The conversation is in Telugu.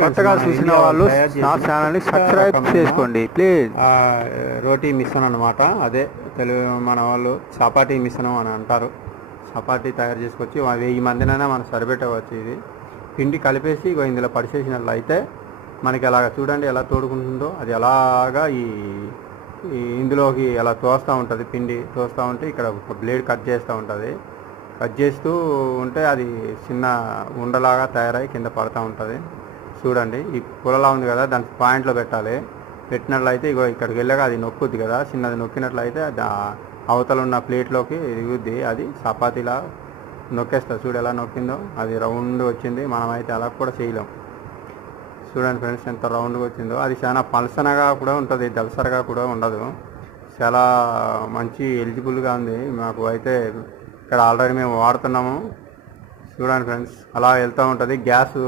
కొత్తగా చూసిన వాళ్ళు నా ఛానల్ని సబ్స్క్రైబ్ చేసుకోండి ప్లీజ్. రోటీ మిశ్రమం అనమాట. అదే తెలుగు మన వాళ్ళు చపాతీ మిశ్రమం అని అంటారు. చపాతీ తయారు చేసుకొచ్చి 1000 మందినైనా మనం సరిపెట్టవచ్చు. ఇది పిండి కలిపేసి ఇందులో పడిచేసినట్లయితే మనకి అలాగ చూడండి ఎలా తోడుకుంటుందో. అది అలాగా ఈ ఇందులోకి అలా తోస్తూ ఉంటుంది. పిండి తోస్తూ ఉంటే ఇక్కడ ఒక బ్లేడ్ కట్ చేస్తూ ఉంటుంది. కట్ చేస్తూ ఉంటే అది చిన్న ఉండలాగా తయారై కింద పడుతూ ఉంటుంది. చూడండి ఈ పుల్లలా ఉంది కదా, దాని పాయింట్లో పెట్టాలి. పెట్టినట్లయితే ఇక్కడికి వెళ్ళాక అది నొక్కుద్ది కదా, చిన్నది నొక్కినట్లయితే అవతల ఉన్న ప్లేట్లోకి దిగుద్ది. అది చపాతీలా నొక్కేస్తుంది. చూడు ఎలా నొక్కిందో, అది రౌండ్ వచ్చింది. మనమైతే అలా కూడా చేయలేం. చూడండి ఫ్రెండ్స్ ఎంత రౌండ్గా వచ్చిందో. అది చాలా పలసనగా కూడా ఉంటుంది, దలసరగా కూడా ఉండదు. చాలా మంచి ఎలిజిబుల్గా ఉంది. మాకు అయితే ఇక్కడ ఆల్రెడీ మేము వాడుతున్నాము. చూడండి ఫ్రెండ్స్ అలా వెళ్తూ ఉంటుంది. గ్యాస్